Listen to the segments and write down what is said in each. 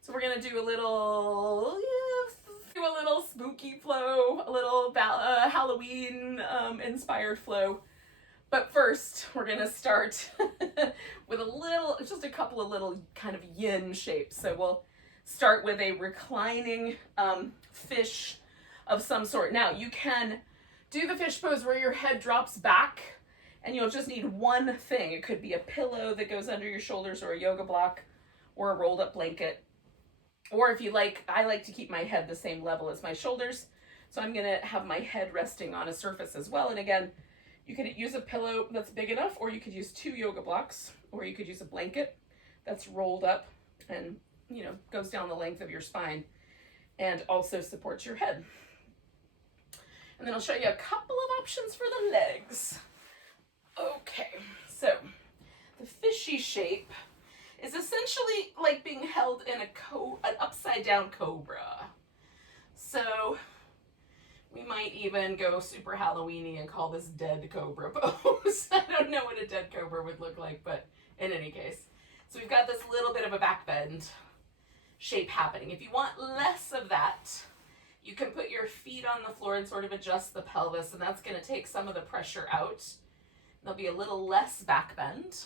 So we're gonna do a little spooky flow, a little Halloween inspired flow. But first, we're gonna start with just a couple of little kind of yin shapes. So we'll start with a reclining fish of some sort. Now, you can do the fish pose where your head drops back and you'll just need one thing. It could be a pillow that goes under your shoulders, or a yoga block, or a rolled up blanket. Or if you like, I like to keep my head the same level as my shoulders. So I'm gonna have my head resting on a surface as well. And again, you could use a pillow that's big enough, or you could use 2 yoga blocks, or you could use a blanket that's rolled up and, you know, goes down the length of your spine and also supports your head. And then I'll show you a couple of options for the legs. Okay, so the fishy shape is essentially like being held in an upside down cobra. So we might even go super Halloween-y and call this dead cobra pose. I don't know what a dead cobra would look like, but in any case. So we've got this little bit of a back bend shape happening. If you want less of that, you can put your feet on the floor and sort of adjust the pelvis, and that's going to take some of the pressure out. There'll be a little less back bend.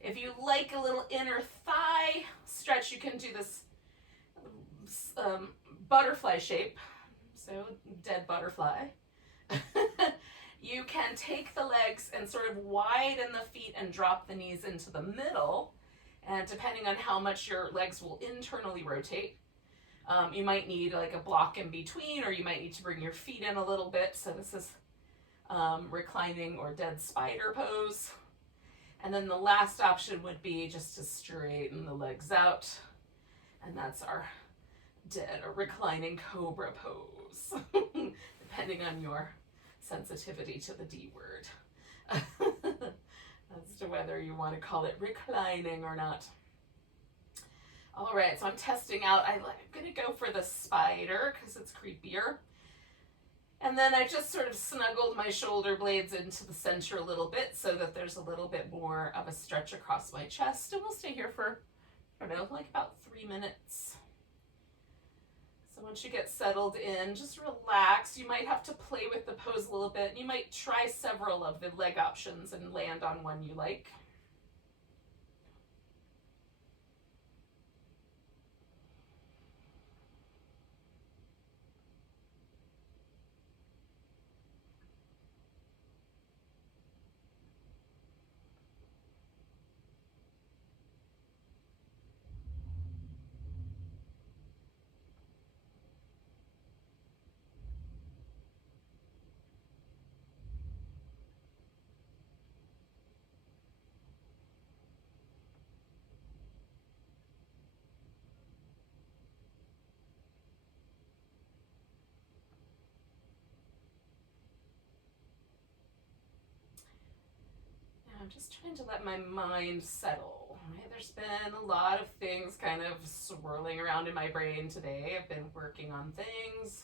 If you like a little inner thigh stretch, you can do this butterfly shape. So dead butterfly. You can take the legs and sort of widen the feet and drop the knees into the middle. And depending on how much your legs will internally rotate, you might need like a block in between, or you might need to bring your feet in a little bit. So this is reclining or dead spider pose. And then the last option would be just to straighten the legs out. And that's our dead or reclining cobra pose, depending on your sensitivity to the D word, as to whether you want to call it reclining or not. All right, so I'm testing out. I'm going to go for the spider because it's creepier. And then I just sort of snuggled my shoulder blades into the center a little bit so that there's a little bit more of a stretch across my chest. And we'll stay here for, I don't know, like about 3 minutes. So once you get settled in, just relax. You might have to play with the pose a little bit. You might try several of the leg options and land on one you like. I'm just trying to let my mind settle. Right? There's been a lot of things kind of swirling around in my brain today. I've been working on things,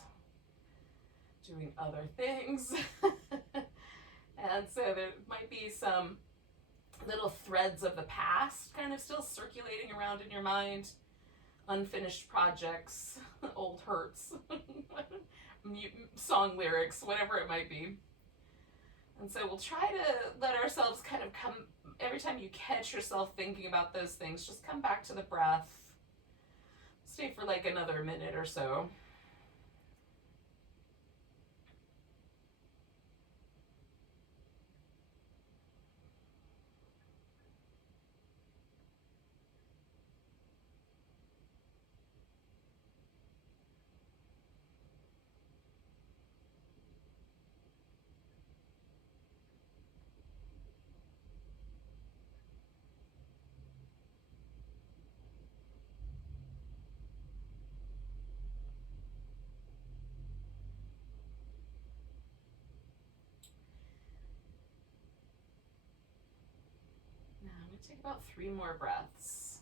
doing other things. And so there might be some little threads of the past kind of still circulating around in your mind. Unfinished projects, old hurts, song lyrics, whatever it might be. And so we'll try to let ourselves kind of come, every time you catch yourself thinking about those things, just come back to the breath. Stay for like another minute or so. Take about 3 more breaths.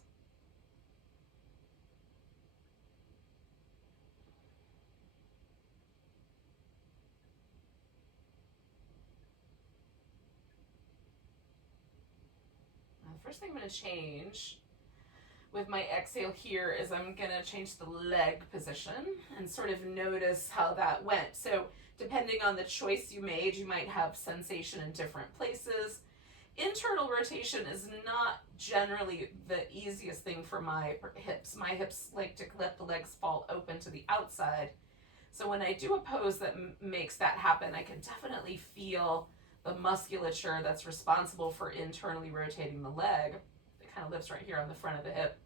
Now, the first thing I'm going to change, with my exhale here is I'm gonna change the leg position and sort of notice how that went. So depending on the choice you made, you might have sensation in different places. Internal rotation is not generally the easiest thing for my hips. My hips like to let the legs fall open to the outside. So when I do a pose that makes that happen, I can definitely feel the musculature that's responsible for internally rotating the leg. It kind of lives right here on the front of the hip,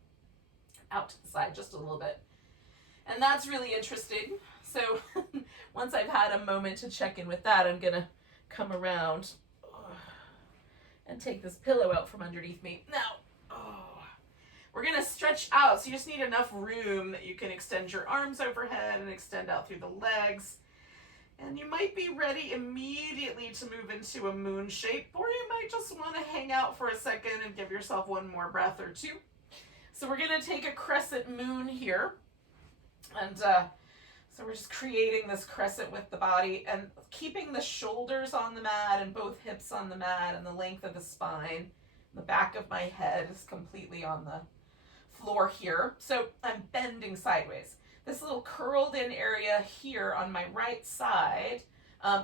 out to the side just a little bit. And that's really interesting. So once I've had a moment to check in with that, I'm gonna come around and take this pillow out from underneath me. Now, we're gonna stretch out. So you just need enough room that you can extend your arms overhead and extend out through the legs. And you might be ready immediately to move into a moon shape, or you might just want to hang out for a second and give yourself one more breath or two. So we're going to take a crescent moon here. And so we're just creating this crescent with the body and keeping the shoulders on the mat and both hips on the mat and the length of the spine. The back of my head is completely on the floor here. So I'm bending sideways. This little curled in area here on my right side,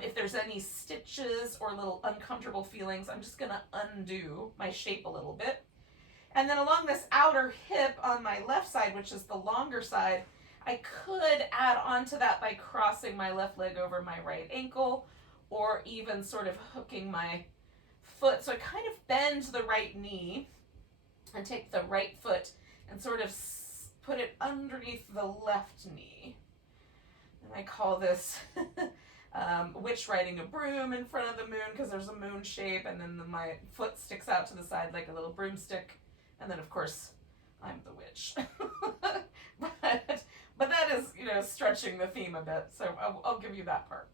if there's any stitches or little uncomfortable feelings, I'm just gonna undo my shape a little bit. And then along this outer hip on my left side, which is the longer side, I could add on to that by crossing my left leg over my right ankle, or even sort of hooking my foot. So I kind of bend the right knee and take the right foot and sort of put it underneath the left knee. And I call this witch riding a broom in front of the moon, because there's a moon shape, and then my foot sticks out to the side like a little broomstick. And then, of course, I'm the witch. but that is, stretching the theme a bit, so I'll give you that part.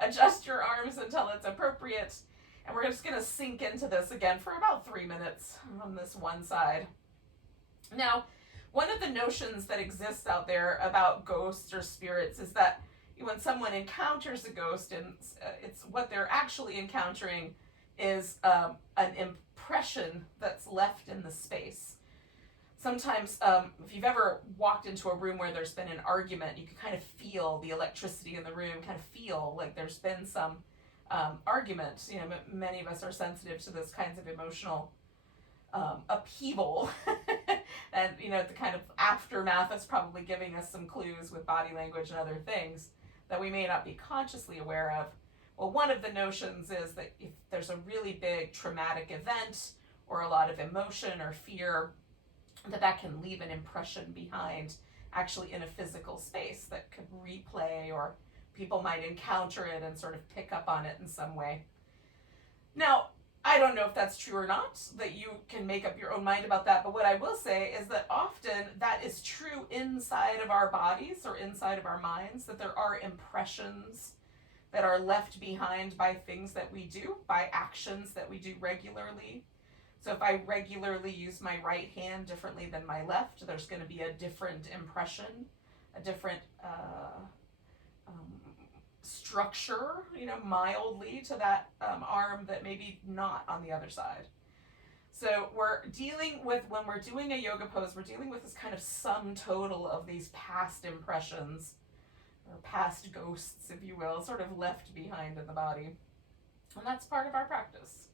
Adjust your arms until it's appropriate. And we're just going to sink into this again for about 3 minutes on this one side. Now, one of the notions that exists out there about ghosts or spirits is that when someone encounters a ghost, and it's what they're actually encountering is an impression that's left in the space. Sometimes, if you've ever walked into a room where there's been an argument, you can kind of feel the electricity in the room, kind of feel like there's been some argument. Many of us are sensitive to this kinds of emotional upheaval. And, the kind of aftermath is probably giving us some clues with body language and other things that we may not be consciously aware of. Well, one of the notions is that if there's a really big traumatic event or a lot of emotion or fear, that can leave an impression behind actually in a physical space that could replay, or people might encounter it and sort of pick up on it in some way. Now, I don't know if that's true or not, that you can make up your own mind about that, but what I will say is that often that is true inside of our bodies or inside of our minds, that there are impressions that are left behind by things that we do, by actions that we do regularly. So if I regularly use my right hand differently than my left, there's going to be a different impression, a different structure, mildly to that arm that maybe not on the other side. So we're dealing with, when we're doing a yoga pose, we're dealing with this kind of sum total of these past impressions, or past ghosts, if you will, sort of left behind in the body. And that's part of our practice.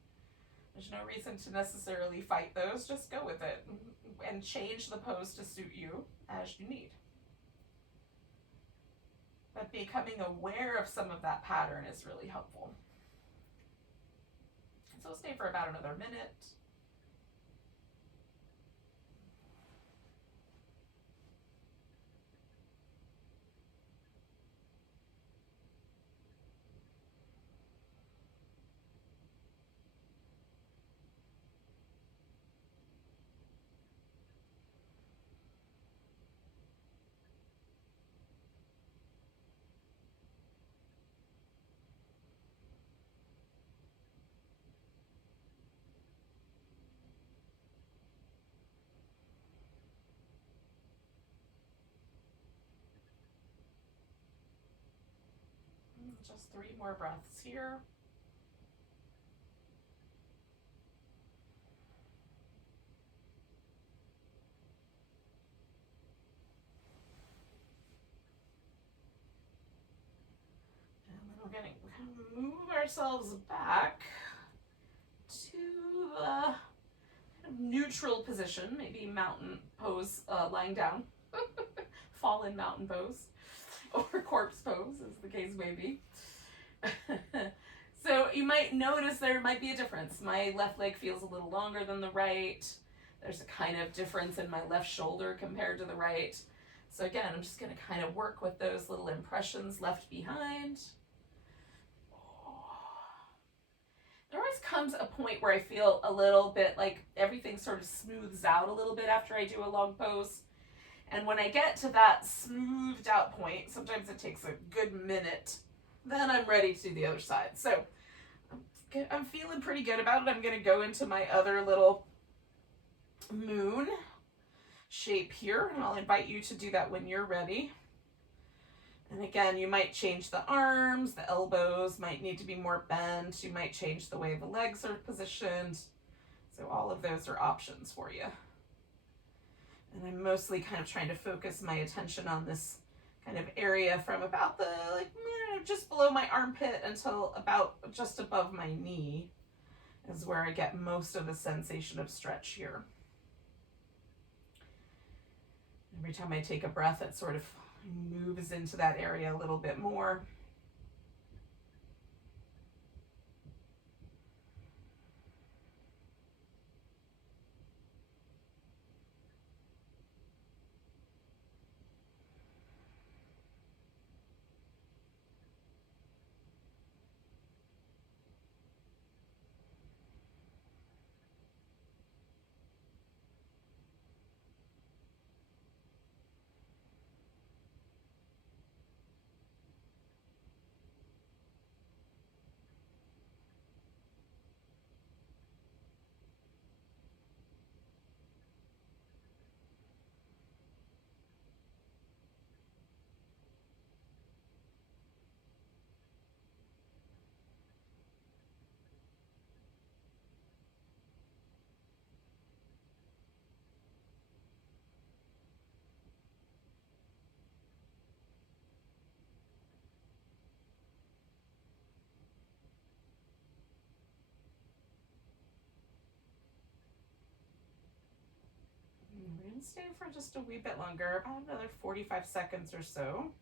There's no reason to necessarily fight those, just go with it and change the pose to suit you as you need. But becoming aware of some of that pattern is really helpful. So stay for about another minute. Just 3 more breaths here. ourselves back to the neutral position, maybe mountain pose, lying down, fallen mountain pose, or corpse pose, as the case may be. So you might notice there might be a difference. My left leg feels a little longer than the right. There's a kind of difference in my left shoulder compared to the right. So again, I'm just going to kind of work with those little impressions left behind. There always comes a point where I feel a little bit like everything sort of smooths out a little bit after I do a long pose. And when I get to that smoothed out point, sometimes it takes a good minute, then I'm ready to do the other side. So I'm feeling pretty good about it. I'm going to go into my other little moon shape here, and I'll invite you to do that when you're ready. And again, you might change the arms, the elbows might need to be more bent. You might change the way the legs are positioned. So all of those are options for you. And I'm mostly kind of trying to focus my attention on this kind of area from about the, like, just below my armpit until about just above my knee is where I get most of the sensation of stretch here. Every time I take a breath, it sort of moves into that area a little bit more. We're going to stay for just a wee bit longer, about another 45 seconds or so.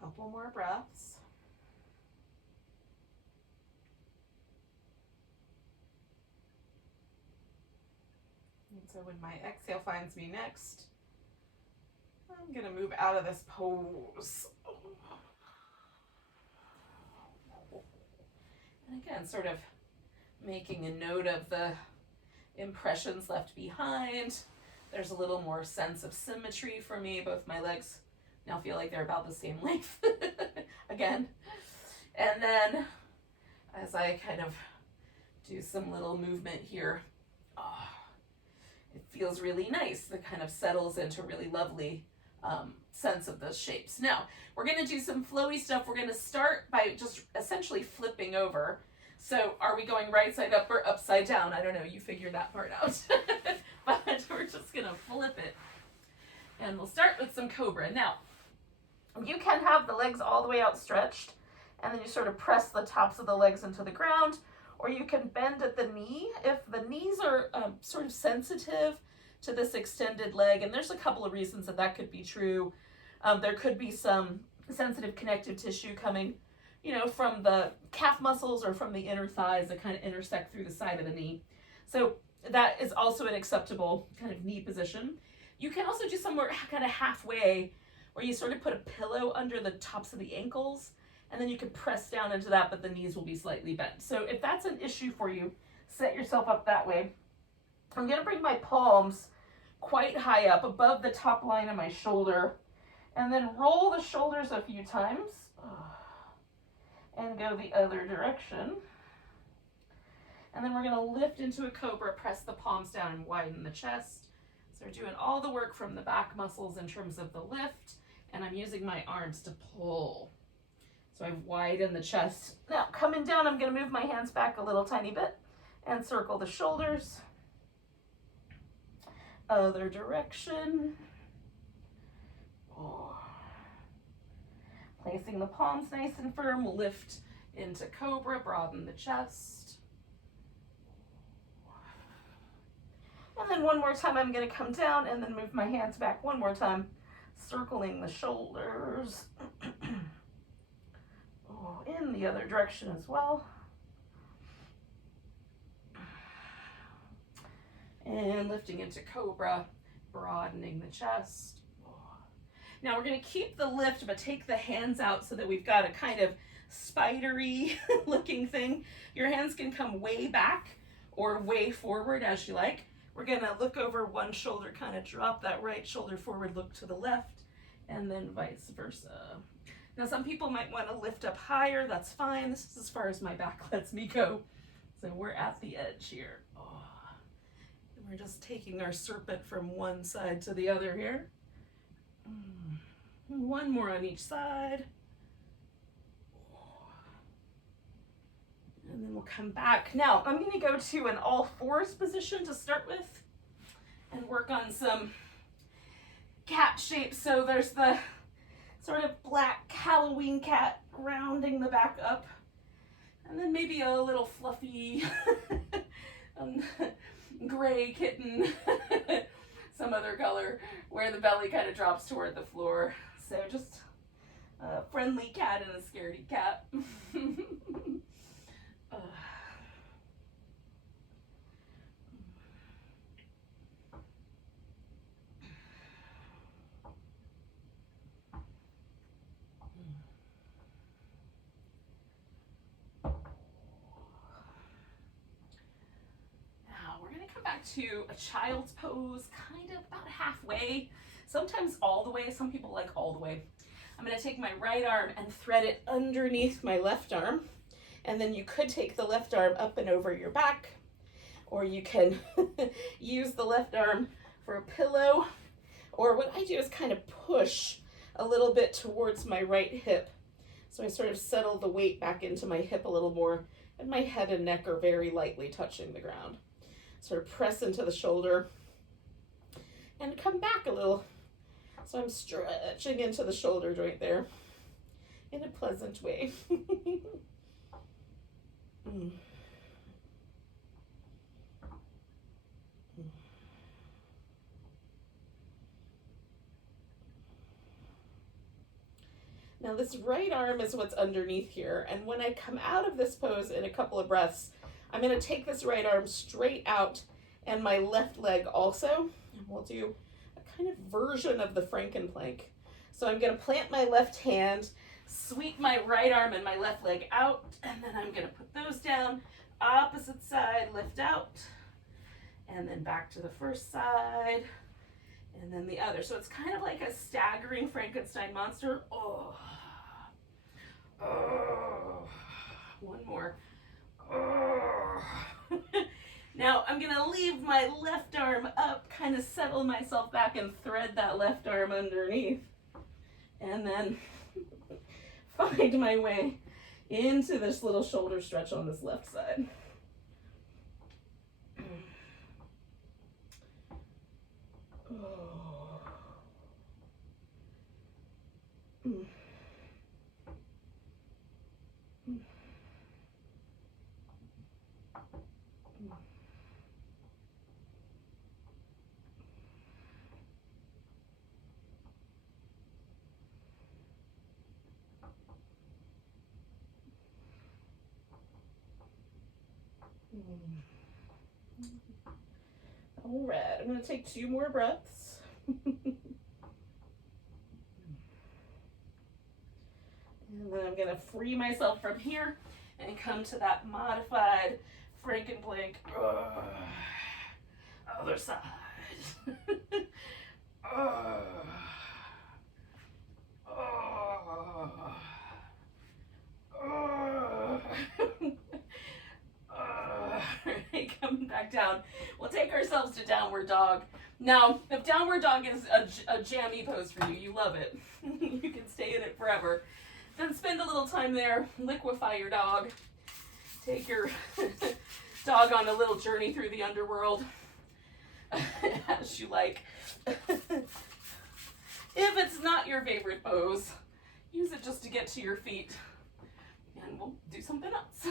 Couple more breaths. And so when my exhale finds me next, I'm going to move out of this pose. And again, sort of making a note of the impressions left behind. There's a little more sense of symmetry for me. Both my legs now feel like they're about the same length again. And then as I kind of do some little movement here, it feels really nice. It kind of settles into really lovely sense of those shapes. Now, we're going to do some flowy stuff. We're going to start by just essentially flipping over. So are we going right side up or upside down? I don't know. You figure that part out. But we're just going to flip it. And we'll start with some Cobra. Now, you can have the legs all the way outstretched, and then you sort of press the tops of the legs into the ground, or you can bend at the knee if the knees are sort of sensitive to this extended leg. And there's a couple of reasons that that could be true. There could be some sensitive connective tissue coming, from the calf muscles or from the inner thighs that kind of intersect through the side of the knee. So that is also an acceptable kind of knee position. You can also do somewhere kind of halfway where you sort of put a pillow under the tops of the ankles, and then you can press down into that, but the knees will be slightly bent. So if that's an issue for you, set yourself up that way. I'm going to bring my palms quite high up above the top line of my shoulder, and then roll the shoulders a few times and go the other direction. And then we're going to lift into a cobra, press the palms down and widen the chest. So we're doing all the work from the back muscles in terms of the lift, and I'm using my arms to pull. So I've widened the chest. Now coming down, I'm going to move my hands back a little tiny bit and circle the shoulders. Other direction. Placing the palms nice and firm, we'll lift into cobra, broaden the chest. And then one more time, I'm going to come down and then move my hands back one more time, circling the shoulders. In the other direction as well. And lifting into cobra, broadening the chest. Now we're going to keep the lift, but take the hands out so that we've got a kind of spidery looking thing. Your hands can come way back or way forward as you like. We're going to look over one shoulder, kind of drop that right shoulder forward, look to the left, and then vice versa. Now some people might want to lift up higher, that's fine. This is as far as my back lets me go. So we're at the edge here. And we're just taking our serpent from one side to the other here. One more on each side. And then we'll come back. Now I'm going to go to an all fours position to start with and work on some cat shapes. So there's the sort of black Halloween cat rounding the back up, and then maybe a little fluffy gray kitten, some other color, where the belly kind of drops toward the floor. So just a friendly cat and a scaredy cat. Back to a child's pose, kind of about halfway, sometimes all the way. Some people like all the way. I'm going to take my right arm and thread it underneath my left arm, and then you could take the left arm up and over your back, or you can use the left arm for a pillow, or what I do is kind of push a little bit towards my right hip, so I sort of settle the weight back into my hip a little more, and my head and neck are very lightly touching the ground. Sort of press into the shoulder and come back a little. So I'm stretching into the shoulder joint there in a pleasant way. Now this right arm is what's underneath here, and when I come out of this pose in a couple of breaths, I'm going to take this right arm straight out and my left leg also, and we'll do a kind of version of the Franken Plank. So I'm going to plant my left hand, sweep my right arm and my left leg out, and then I'm going to put those down, opposite side, lift out, and then back to the first side, and then the other. So it's kind of like a staggering Frankenstein monster. One more. Now I'm gonna leave my left arm up, kind of settle myself back and thread that left arm underneath, and then find my way into this little shoulder stretch on this left side. All right, I'm going to take 2 more breaths. And then I'm going to free myself from here and come to that modified Franken Plank. Other side. Coming back down. We'll take ourselves to downward dog. Now, if downward dog is a jammy pose for you, you love it. You can stay in it forever. Then spend a little time there, liquefy your dog. Take your dog on a little journey through the underworld as you like. If it's not your favorite pose, use it just to get to your feet and we'll do something else.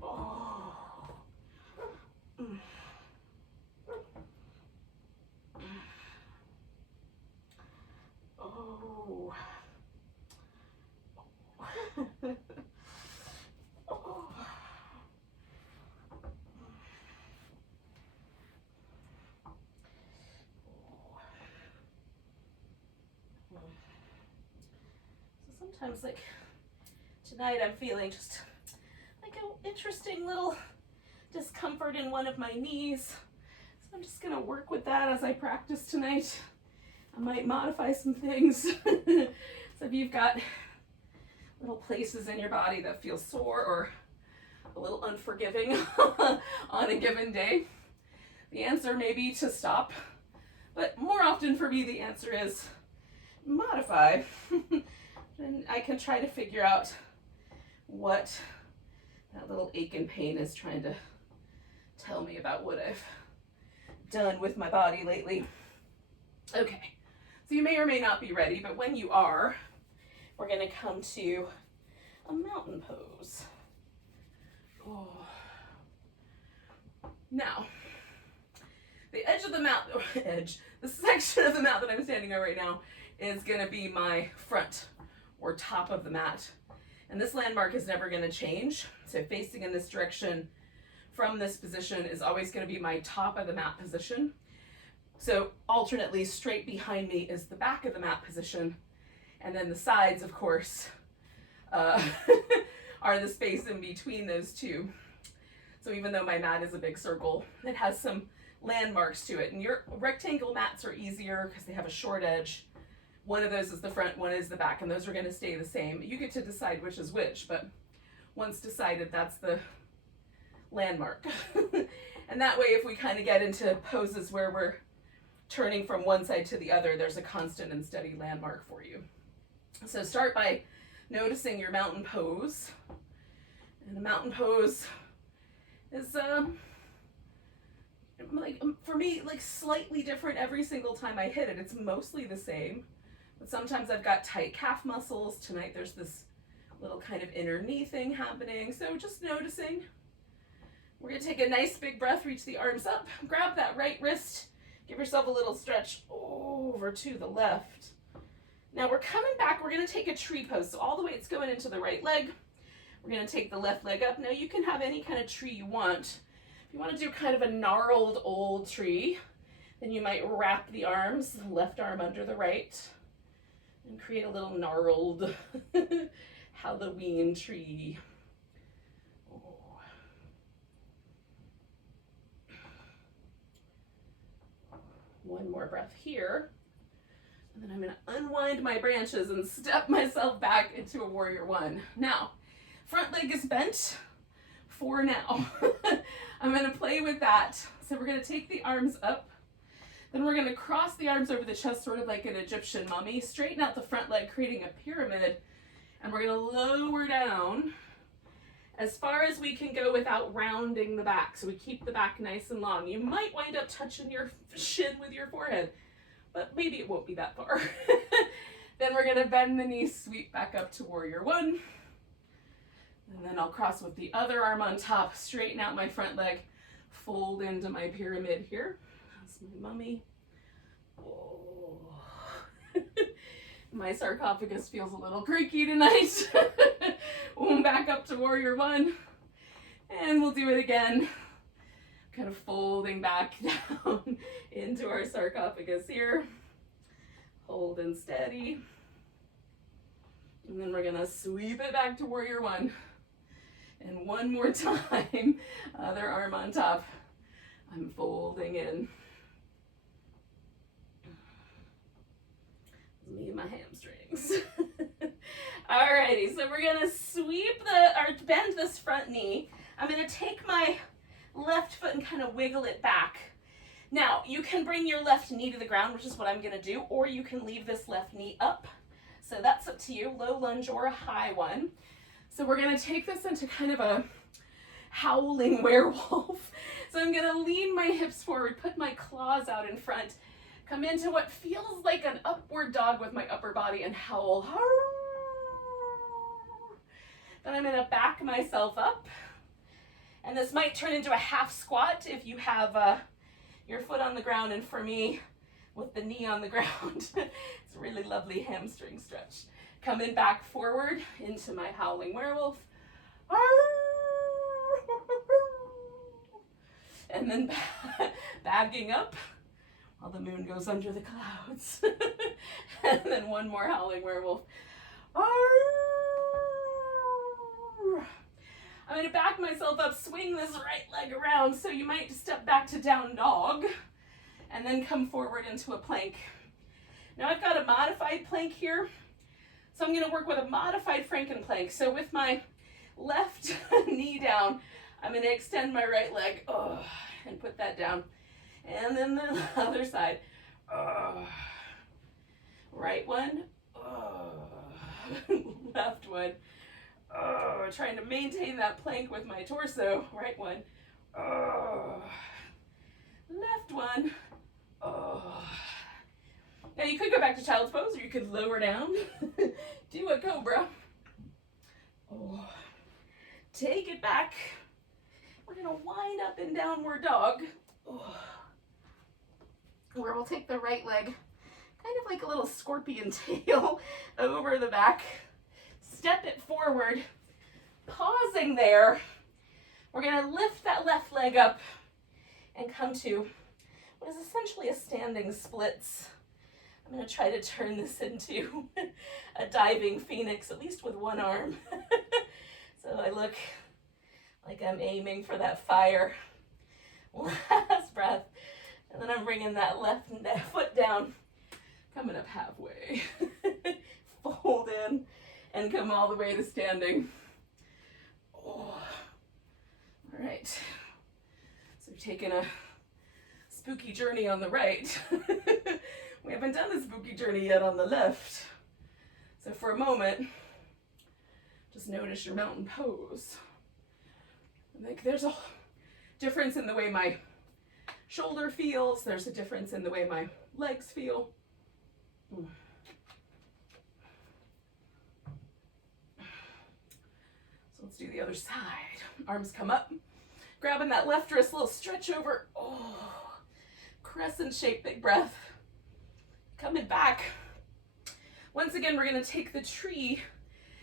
Oh. Oh. Oh. So sometimes, like tonight, I'm feeling just like an interesting little discomfort in one of my knees. So I'm just gonna work with that as I practice tonight. I might modify some things. So if you've got little places in your body that feel sore or a little unforgiving on a given day, the answer may be to stop. But more often for me, the answer is modify. And I can try to figure out what that little ache and pain is trying to tell me about what I've done with my body lately. Okay, so you may or may not be ready, but when you are, we're gonna come to a mountain pose. Oh. Now, the edge of the mat, the section of the mat that I'm standing on right now is gonna be my front or top of the mat. And this landmark is never gonna change. So facing in this direction from this position is always gonna be my top of the mat position. So alternately, straight behind me is the back of the mat position. And then the sides, of course, are the space in between those two. So even though my mat is a big circle, it has some landmarks to it. And your rectangle mats are easier because they have a short edge. One of those is the front, one is the back, and those are gonna stay the same. You get to decide which is which, but once decided, that's the landmark. And that way, if we kind of get into poses where we're turning from one side to the other, there's a constant and steady landmark for you. So start by noticing your mountain pose. And the mountain pose is, for me, like slightly different every single time I hit it. It's mostly the same, but sometimes I've got tight calf muscles. Tonight there's this little kind of inner knee thing happening. So just noticing. We're gonna take a nice big breath, reach the arms up, grab that right wrist, give yourself a little stretch over to the left. Now we're coming back, we're gonna take a tree pose. So all the weight's going into the right leg. We're gonna take the left leg up. Now you can have any kind of tree you want. If you wanna do kind of a gnarled old tree, then you might wrap the arms, the left arm under the right, and create a little gnarled Halloween tree. One more breath here. And then I'm gonna unwind my branches and step myself back into a warrior one. Now, front leg is bent for now. I'm gonna play with that. So we're gonna take the arms up. Then we're gonna cross the arms over the chest, sort of like an Egyptian mummy. Straighten out the front leg, creating a pyramid. And we're gonna lower down as far as we can go without rounding the back. So we keep the back nice and long. You might wind up touching your shin with your forehead, but maybe it won't be that far. Then we're gonna bend the knees, sweep back up to warrior one. And then I'll cross with the other arm on top, straighten out my front leg, fold into my pyramid here. That's my mummy. Oh. My sarcophagus feels a little creaky tonight. Back up to warrior one. And we'll do it again. Kind of folding back down into our sarcophagus here. Hold and steady. And then we're gonna sweep it back to warrior one. And one more time, other arm on top. I'm folding in. Me and my hamstrings. Alrighty, so we're gonna sweep or bend this front knee. I'm gonna take my left foot and kind of wiggle it back. Now, you can bring your left knee to the ground, which is what I'm gonna do, or you can leave this left knee up. So that's up to you, low lunge or a high one. So we're gonna take this into kind of a howling werewolf. So I'm gonna lean my hips forward, put my claws out in front, come into what feels like an upward dog with my upper body and howl. Then I'm gonna back myself up. And this might turn into a half squat if you have your foot on the ground, and for me, with the knee on the ground, it's a really lovely hamstring stretch. Coming back forward into my howling werewolf. And then backing up while the moon goes under the clouds. And then one more howling werewolf. I'm going to back myself up, swing this right leg around, so you might step back to down dog, and then come forward into a plank. Now I've got a modified plank here, so I'm going to work with a modified Franken Plank. So with my left knee down, I'm going to extend my right leg and put that down. And then the other side. Right one. Left one. Trying to maintain that plank with my torso. Right one. Left one. Now you could go back to child's pose, or you could lower down. Do a cobra. Take it back. We're gonna wind up in downward dog. Where we'll take the right leg, kind of like a little scorpion tail, over the back. Step it forward, pausing there. We're gonna lift that left leg up and come to what is essentially a standing splits. I'm gonna try to turn this into a diving phoenix, at least with one arm. So I look like I'm aiming for that fire. Last breath. And then I'm bringing that left foot down, coming up halfway. Fold in and come all the way to standing. All right. So we've taken a spooky journey on the right. We haven't done the spooky journey yet on the left. So for a moment, just notice your mountain pose. I think there's a difference in the way my shoulder feels. There's a difference in the way my legs feel. So let's do the other side. Arms come up. Grabbing that left wrist, little stretch over. Crescent shape, big breath. Coming back. Once again, we're gonna take the tree.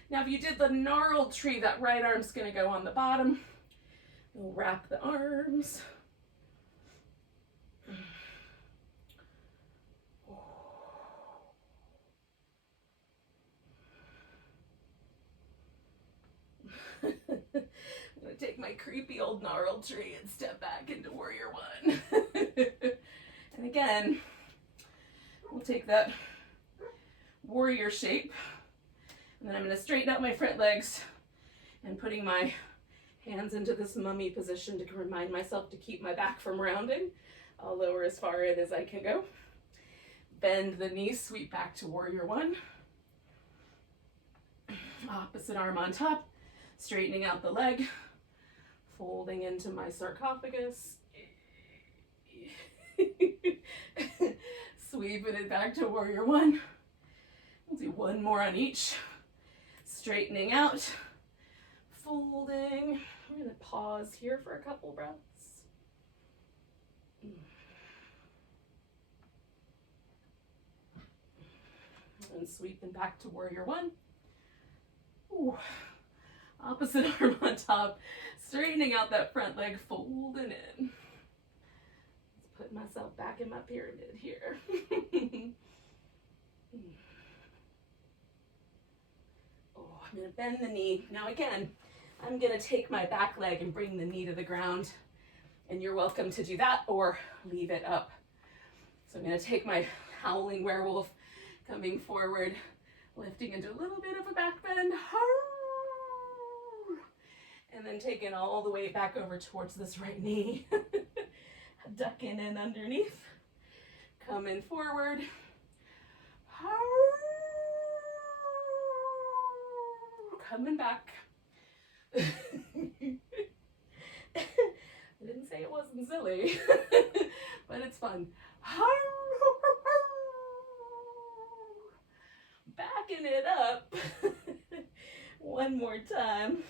Now, if you did the gnarled tree, that right arm's gonna go on the bottom. We'll wrap the arms. I'm gonna take my creepy old gnarled tree and step back into warrior one. And again, we'll take that warrior shape, and then I'm gonna straighten out my front legs and putting my hands into this mummy position to remind myself to keep my back from rounding. I'll lower as far in as I can go. Bend the knees, sweep back to warrior one. Opposite arm on top, straightening out the leg, folding into my sarcophagus. Sweeping it back to warrior one. We'll do one more on each. Straightening out, folding. I'm going to pause here for a couple breaths. And sweeping back to warrior one. Ooh. Opposite arm on top, straightening out that front leg, folding in. Let's put myself back in my pyramid here. I'm going to bend the knee. Now again, I'm gonna take my back leg and bring the knee to the ground, and you're welcome to do that or leave it up. So I'm gonna take my howling werewolf, coming forward, lifting into a little bit of a back bend, and then taking all the way back over towards this right knee. Ducking in underneath, coming forward, coming back. I didn't say it wasn't silly, but it's fun. Backing it up. One more time.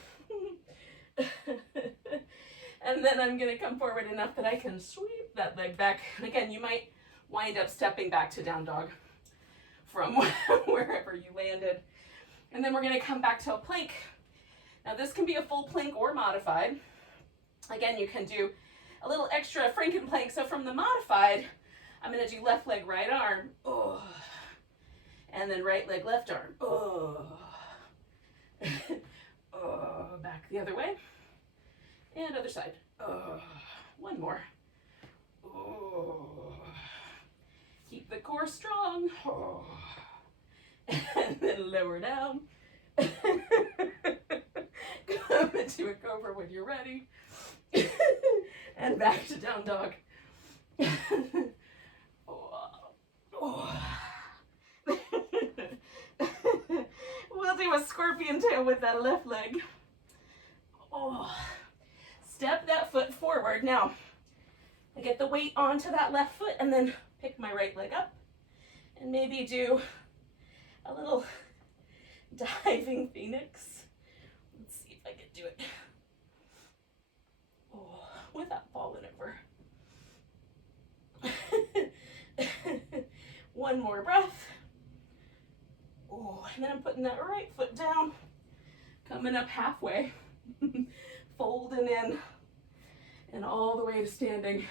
And then I'm going to come forward enough that I can sweep that leg back. And again, you might wind up stepping back to down dog from wherever you landed. And then we're going to come back to a plank. Now this can be a full plank or modified. Again, you can do a little extra Franken Plank. So from the modified, I'm going to do left leg, right arm. Oh. And then right leg, left arm. Oh. Oh. Back the other way. And other side. One more. Keep the core strong. And then lower down. Come into a Cobra when you're ready. And back to down dog. We'll do a scorpion tail with that left leg. Step that foot forward. Now, I get the weight onto that left foot and then pick my right leg up and maybe do a little diving phoenix. Let's see if I can do it. Without falling over. One more breath. And then I'm putting that right foot down, coming up halfway. Folding in and all the way to standing.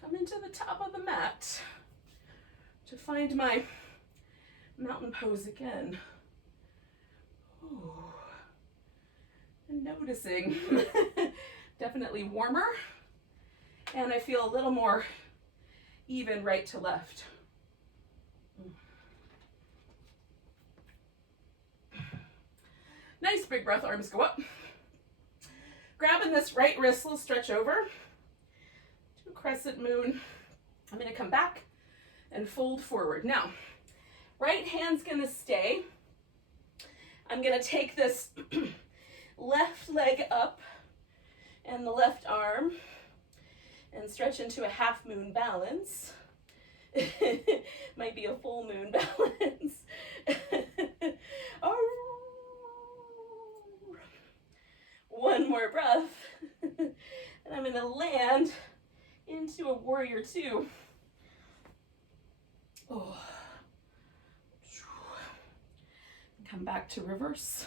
Coming to the top of the mat to find my mountain pose again. And noticing, definitely warmer, and I feel a little more even right to left. Nice big breath, arms go up. Grabbing this right wrist, little stretch over to Crescent Moon. I'm going to come back and fold forward. Now, right hand's going to stay. I'm going to take this left leg up and the left arm and stretch into a half moon balance. Might be a full moon balance. One more breath, and I'm going to land into a warrior two. Come back to reverse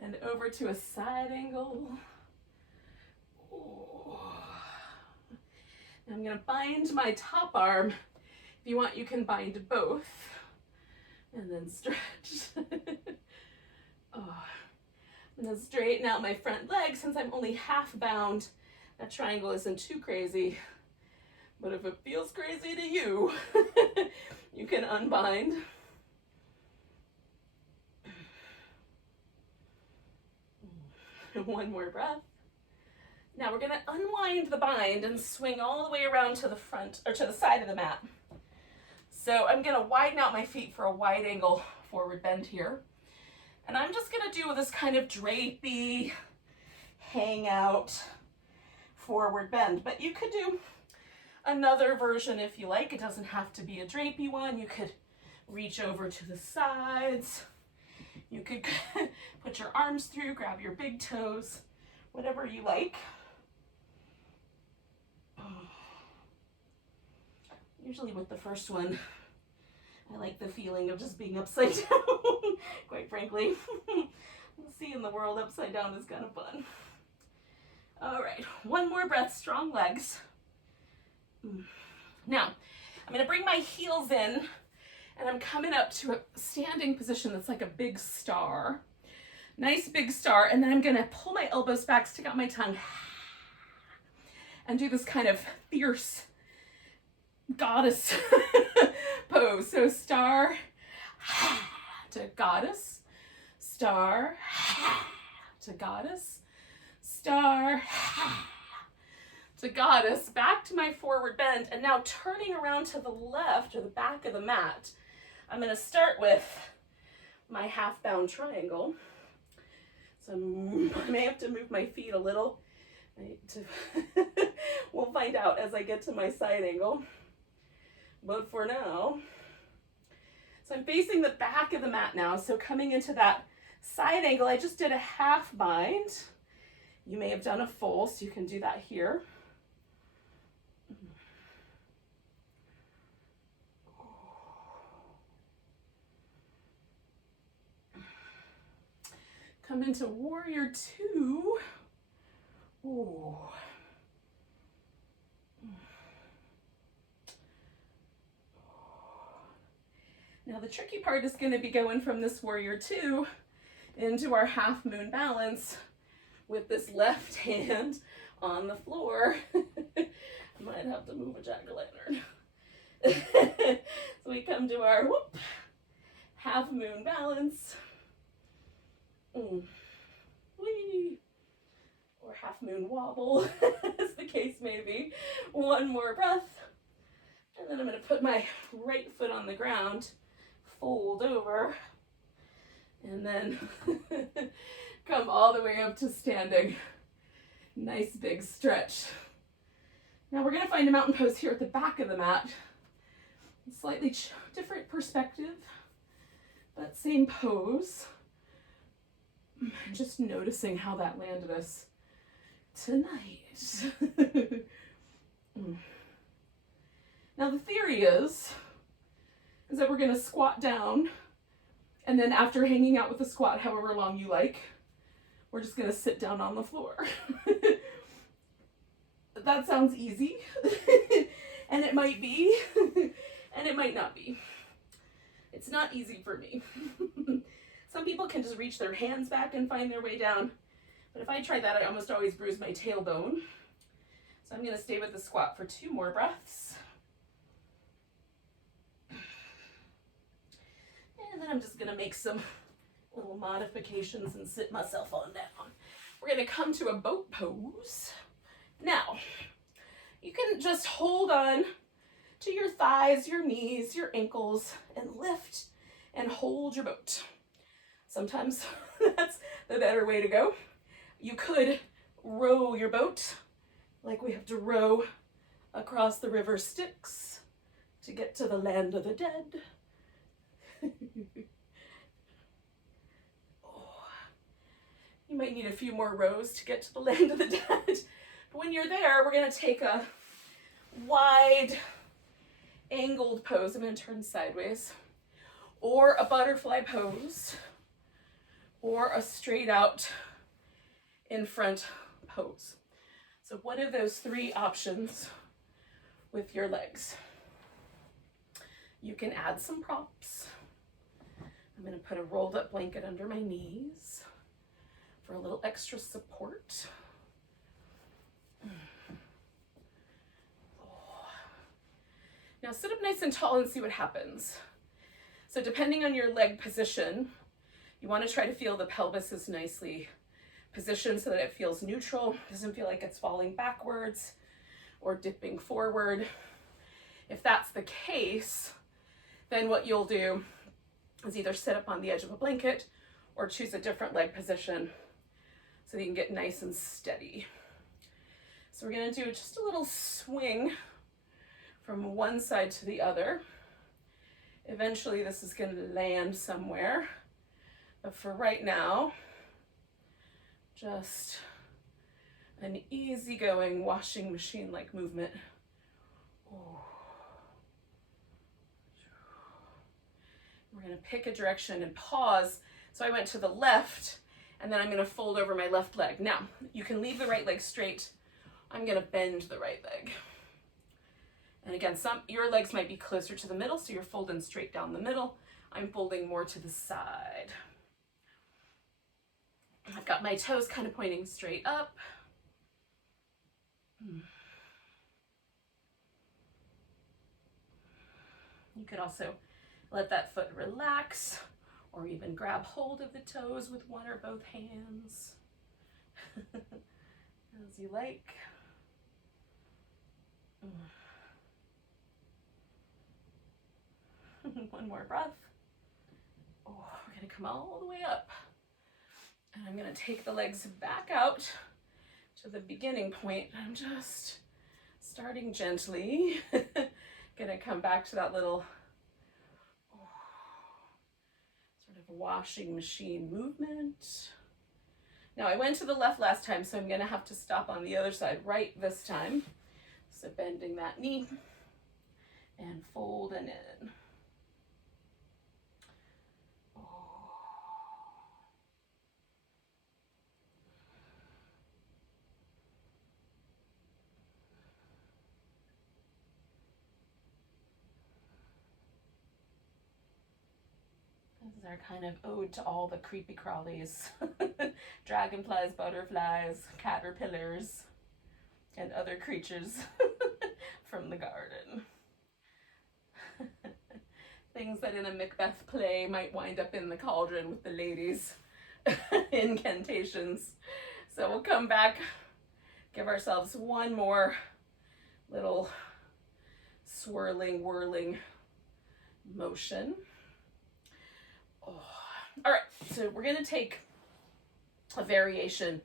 and over to a side angle. I'm going to bind my top arm. If you want, you can bind both and then stretch. I'm going to straighten out my front leg since I'm only half bound. That triangle isn't too crazy, but if it feels crazy to you, you can unbind. One more breath. Now we're going to unwind the bind and swing all the way around to the front or to the side of the mat. So I'm going to widen out my feet for a wide angle forward bend here. And I'm just going to do this kind of drapey, hangout, forward bend. But you could do another version if you like. It doesn't have to be a drapey one. You could reach over to the sides. You could put your arms through, grab your big toes, whatever you like. Usually with the first one, I like the feeling of just being upside down, quite frankly. Seeing the world upside down is kind of fun. All right, one more breath, strong legs. Now, I'm gonna bring my heels in and I'm coming up to a standing position that's like a big star. Nice big star. And then I'm gonna pull my elbows back, stick out my tongue, and do this kind of fierce goddess pose. So star to goddess, star to goddess, star to goddess, back to my forward bend, and now turning around to the left or the back of the mat. I'm going to start with my half bound triangle. So I may have to move my feet a little. We'll find out as I get to my side angle. But for now, so I'm facing the back of the mat now. So coming into that side angle, I just did a half bind. You may have done a full, so you can do that here. Come into warrior two. Ooh. Now the tricky part is going to be going from this warrior two into our half moon balance with this left hand on the floor. I might have to move a jack-o'-lantern. So we come to our whoop, half moon balance. Whee. Or half moon wobble, as the case may be. One more breath. And then I'm going to put my right foot on the ground, fold over, and then come all the way up to standing. Nice big stretch. Now we're going to find a mountain pose here at the back of the mat. Slightly different perspective, but same pose. Just noticing how that landed us tonight. Now the theory is that we're going to squat down, and then after hanging out with the squat however long you like, we're just going to sit down on the floor. That sounds easy, and it might be, and it might not be. It's not easy for me. Some people can just reach their hands back and find their way down, but if I try that, I almost always bruise my tailbone. So I'm going to stay with the squat for 2 more breaths. And then I'm just going to make some little modifications and sit myself on down. We're going to come to a boat pose. Now, you can just hold on to your thighs, your knees, your ankles, and lift and hold your boat. Sometimes that's the better way to go. You could row your boat like we have to row across the river Styx to get to the land of the dead. Oh, you might need a few more rows to get to the land of the dead. But when you're there, we're going to take a wide angled pose. I'm going to turn sideways. Or a butterfly pose. Or a straight out in front pose. So one of those 3 options with your legs. You can add some props. I'm going to put a rolled up blanket under my knees for a little extra support. Now sit up nice and tall and see what happens. So depending on your leg position, you want to try to feel the pelvis is nicely positioned so that it feels neutral, doesn't feel like it's falling backwards or dipping forward. If that's the case, then what you'll do is either sit up on the edge of a blanket or choose a different leg position so that you can get nice and steady. So we're going to do just a little swing from one side to the other. Eventually this is going to land somewhere. But for right now, just an easygoing washing machine-like movement. We're going to pick a direction and pause. So I went to the left, and then I'm going to fold over my left leg. Now, you can leave the right leg straight. I'm going to bend the right leg. And again, your legs might be closer to the middle, so you're folding straight down the middle. I'm folding more to the side. I've got my toes kind of pointing straight up. You could also let that foot relax, or even grab hold of the toes with one or both hands, as you like. One more breath. Oh, we're gonna come all the way up. And I'm gonna take the legs back out to the beginning point. I'm just starting gently. Gonna come back to that little sort of washing machine movement. Now I went to the left last time, so I'm gonna have to stop on the other side right this time. So bending that knee and folding in. This is our kind of ode to all the creepy crawlies. Dragonflies, butterflies, caterpillars, and other creatures from the garden. Things that in a Macbeth play might wind up in the cauldron with the ladies' incantations. So we'll come back, give ourselves one more little swirling, whirling motion. Oh. All right, so we're gonna take a variation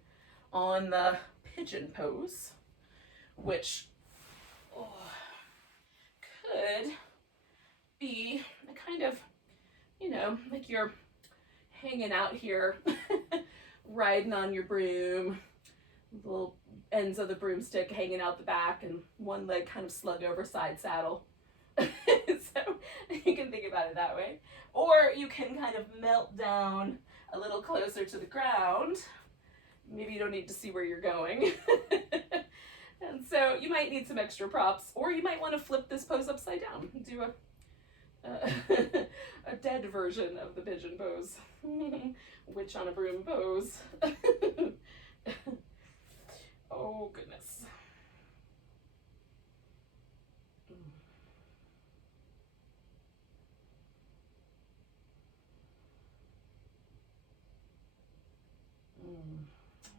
on the pigeon pose, which could be a kind of, you know, like you're hanging out here, riding on your broom, little ends of the broomstick hanging out the back, and one leg kind of slung over side saddle. So you can think about it that way. Or you can kind of melt down a little closer to the ground. Maybe you don't need to see where you're going. And so you might need some extra props, or you might want to flip this pose upside down. Do a dead version of the pigeon pose. Witch on a broom pose. Oh, goodness.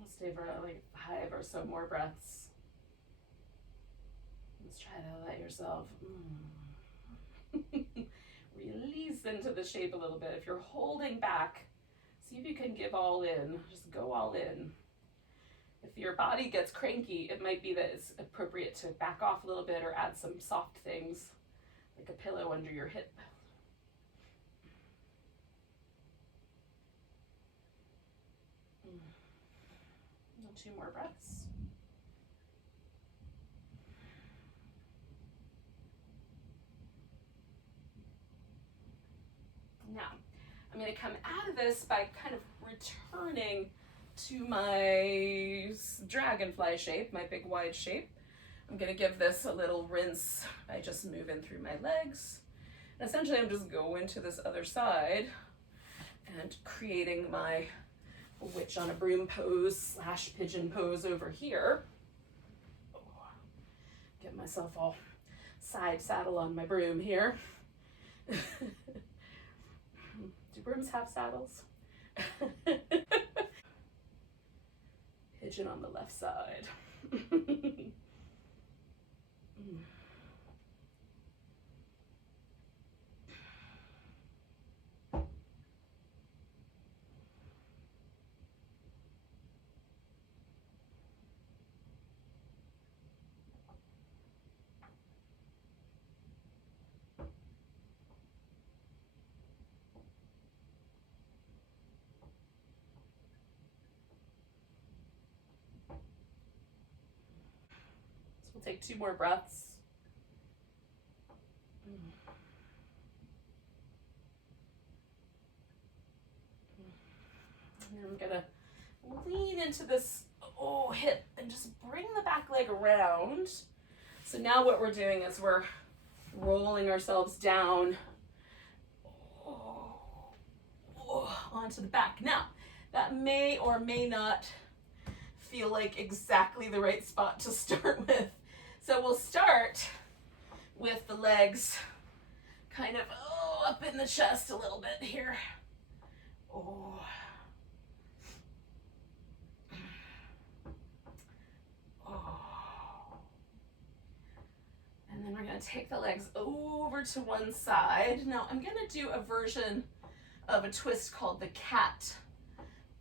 Let's stay for like 5 or so more breaths. Let's try to let yourself release into the shape a little bit. If you're holding back, see if you can give all in. Just go all in. If your body gets cranky, it might be that it's appropriate to back off a little bit or add some soft things, like a pillow under your hip. And 2 more breaths. Now, I'm going to come out of this by kind of returning to my dragonfly shape, my big wide shape. I'm going to give this a little rinse by just moving through my legs. And essentially, I'm just going to this other side and creating my witch on a broom pose / pigeon pose over here. Get myself all side saddle on my broom here. Do brooms have saddles? Pigeon on the left side. We'll take 2 more breaths. And I'm gonna lean into this hip and just bring the back leg around So now what we're doing is we're rolling ourselves down onto the back. Now, that may or may not feel like exactly the right spot to start with. So we'll start with the legs kind of up in the chest a little bit here. Oh. And then we're going to take the legs over to one side. Now I'm going to do a version of a twist called the cat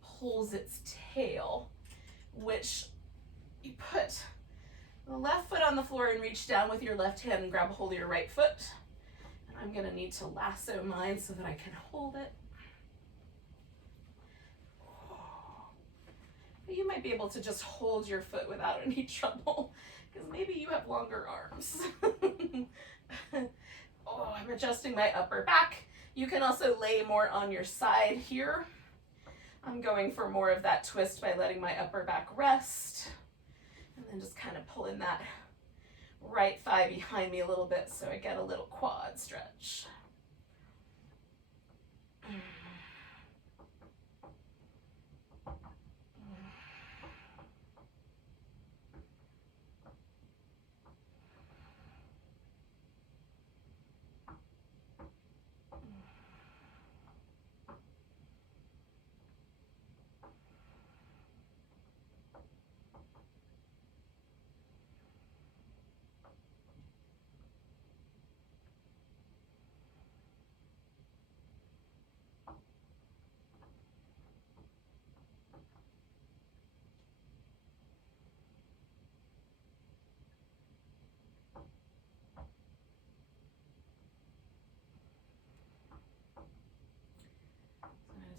pulls its tail, which you put the left foot on the floor and reach down with your left hand and grab a hold of your right foot. And I'm going to need to lasso mine so that I can hold it. But you might be able to just hold your foot without any trouble, because maybe you have longer arms. Oh, I'm adjusting my upper back. You can also lay more on your side here. I'm going for more of that twist by letting my upper back rest, and then just kind of pulling that right thigh behind me a little bit so I get a little quad stretch.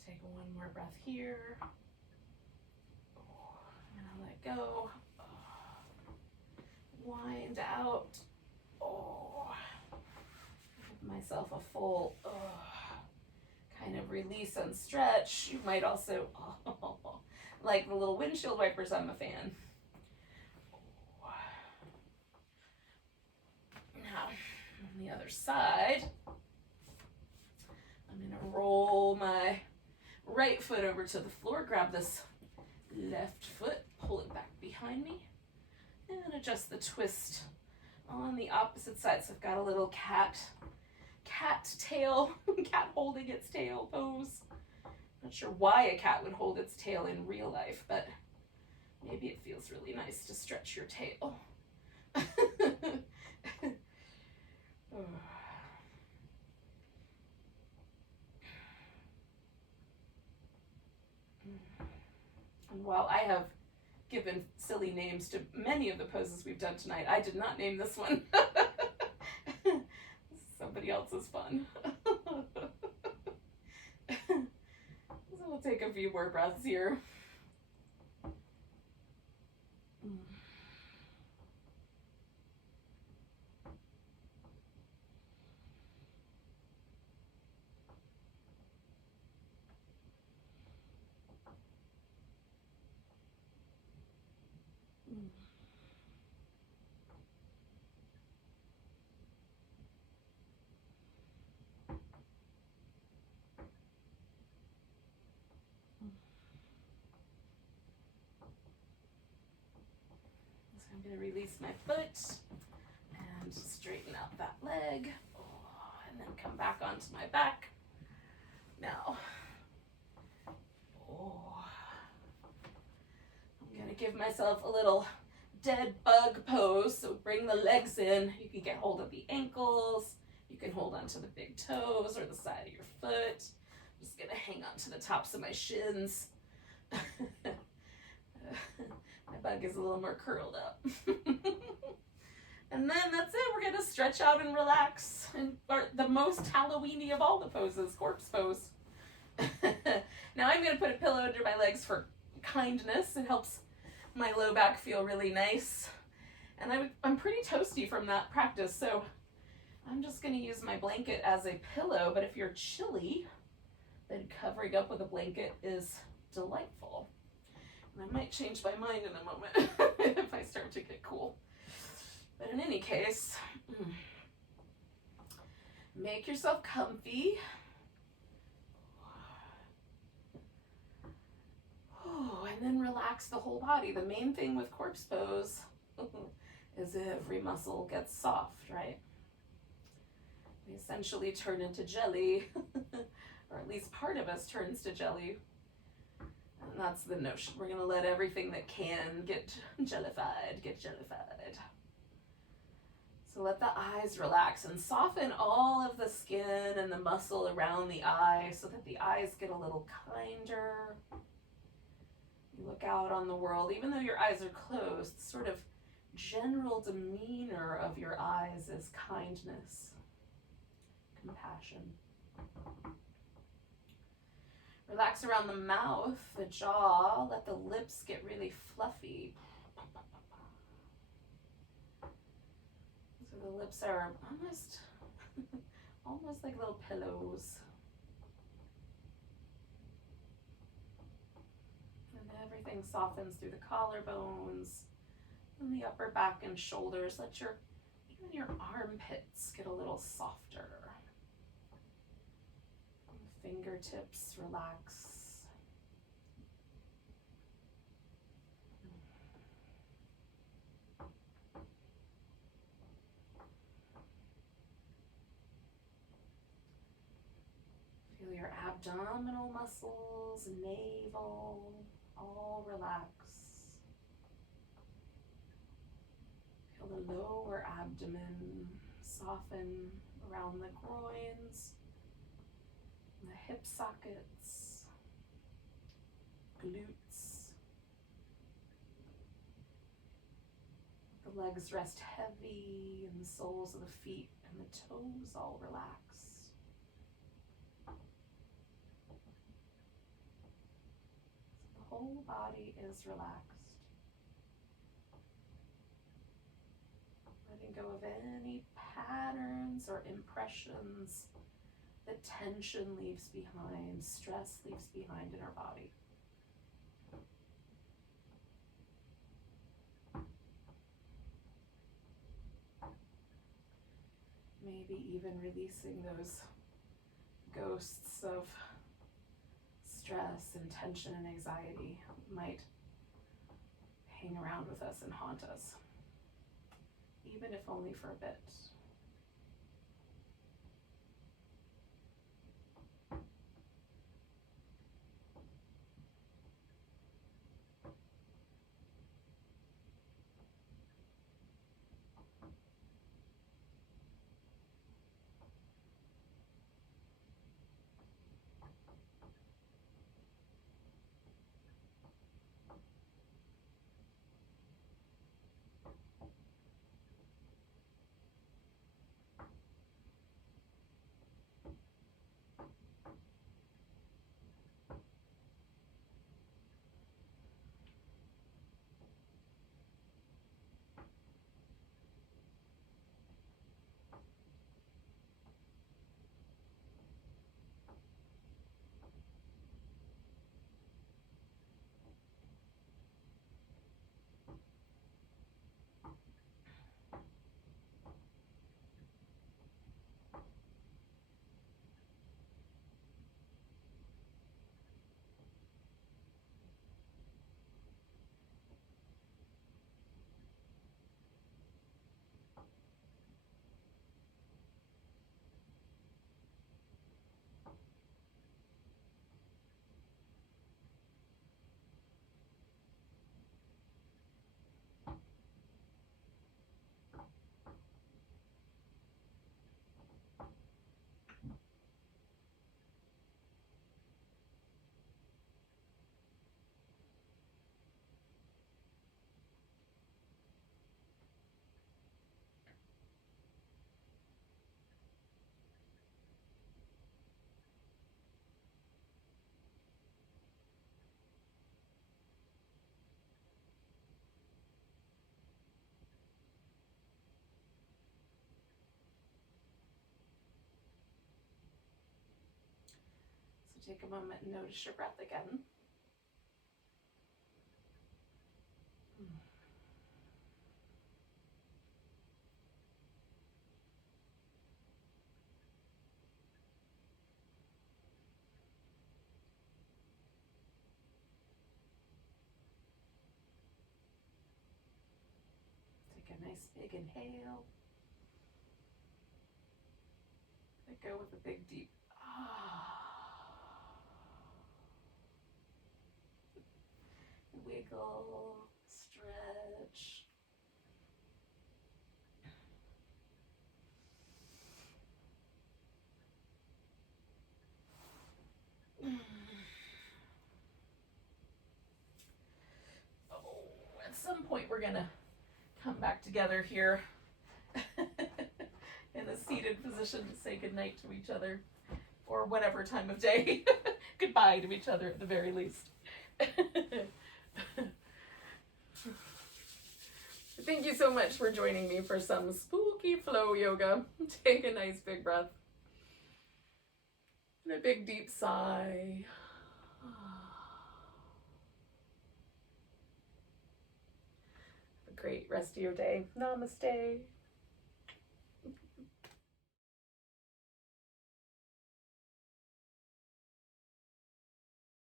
Take one more breath here. And I'll let go. Wind out. Give myself a full kind of release and stretch. You might also, like the little windshield wipers on the fan. Now, on the other side, I'm going to roll my right foot over to the floor, grab this left foot, pull it back behind me, and adjust the twist on the opposite side. So I've got a little cat tail, cat holding its tail pose. Not sure why a cat would hold its tail in real life, but maybe it feels really nice to stretch your tail. And while I have given silly names to many of the poses we've done tonight, I did not name this one. Somebody else's fun. So we'll take a few more breaths here. I'm going to release my foot and straighten out that leg, and then come back onto my back. Now, I'm going to give myself a little dead bug pose. So bring the legs in. You can get hold of the ankles. You can hold onto the big toes or the side of your foot. I'm just going to hang on to the tops of my shins. My bug is a little more curled up. And then that's it. We're going to stretch out and relax. And the most Halloween-y of all the poses, corpse pose. Now I'm going to put a pillow under my legs for kindness. It helps my low back feel really nice. And I'm pretty toasty from that practice, so I'm just going to use my blanket as a pillow. But if you're chilly, then covering up with a blanket is delightful. And I might change my mind in a moment if I start to get cool. But in any case, make yourself comfy. And then relax the whole body. The main thing with corpse pose is every muscle gets soft, right? We essentially turn into jelly, or at least part of us turns to jelly. And that's the notion. We're gonna let everything that can get jellified, get jellified. So let the eyes relax and soften all of the skin and the muscle around the eye so that the eyes get a little kinder. You look out on the world, even though your eyes are closed, the sort of general demeanor of your eyes is kindness, compassion. Relax around the mouth, the jaw, let the lips get really fluffy. So the lips are almost like little pillows. And everything softens through the collarbones and the upper back and shoulders. Let even your armpits get a little softer. Fingertips relax. Feel your abdominal muscles, navel, all relax. Feel the lower abdomen soften around the groins, the hip sockets, glutes. The legs rest heavy and the soles of the feet and the toes all relax. The whole body is relaxed. Letting go of any patterns or impressions that tension leaves behind, stress leaves behind in our body. Maybe even releasing those ghosts of stress and tension and anxiety might hang around with us and haunt us, even if only for a bit. So take a moment and notice your breath again. a nice big inhale. Let go with a big deep wiggle, stretch. Oh, at some point we're gonna come back together here in a seated position to say goodnight to each other, or whatever time of day. Goodbye to each other at the very least. Thank you so much for joining me for some spooky flow yoga. Take a nice big breath and a big deep sigh. Have a great rest of your day. Namaste.